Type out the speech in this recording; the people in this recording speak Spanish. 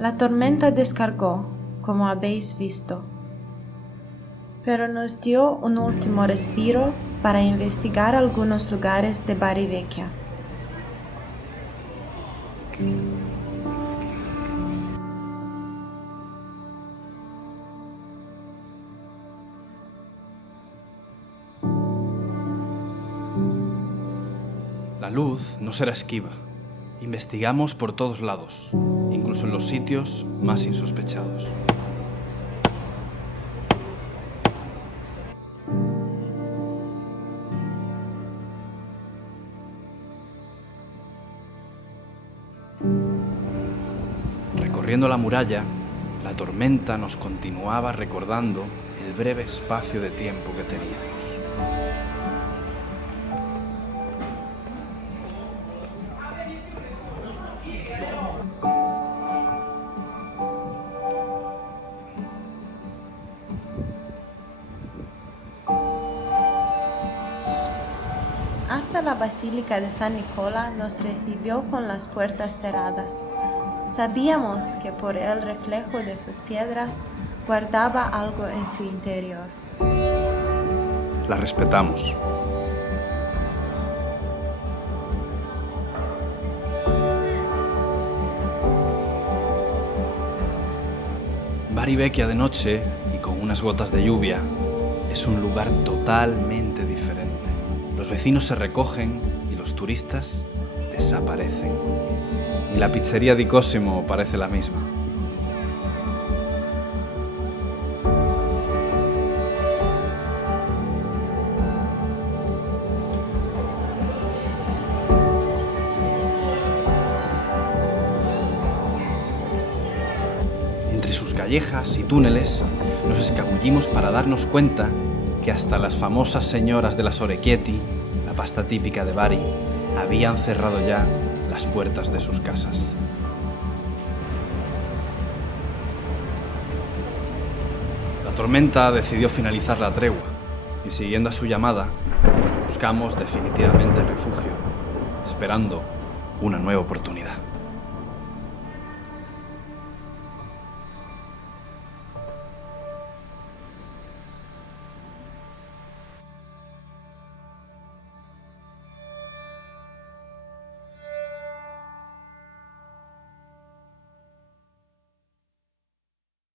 La tormenta descargó, como habéis visto, pero nos dio un último respiro para investigar algunos lugares de Bari Vecchia. La luz no será esquiva. Investigamos por todos lados, incluso en los sitios más insospechados. Recorriendo la muralla, la tormenta nos continuaba recordando el breve espacio de tiempo que teníamos. Hasta la Basílica de San Nicola nos recibió con las puertas cerradas. Sabíamos que por el reflejo de sus piedras guardaba algo en su interior. La respetamos. Bari Vecchia de noche y con unas gotas de lluvia es un lugar totalmente diferente. Los vecinos se recogen y los turistas desaparecen. Y la pizzería di Cosimo parece la misma. Entre sus callejas y túneles nos escabullimos para darnos cuenta que hasta las famosas señoras de las orecchietti, la pasta típica de Bari, habían cerrado ya las puertas de sus casas. La tormenta decidió finalizar la tregua y, siguiendo a su llamada, buscamos definitivamente refugio, esperando una nueva oportunidad.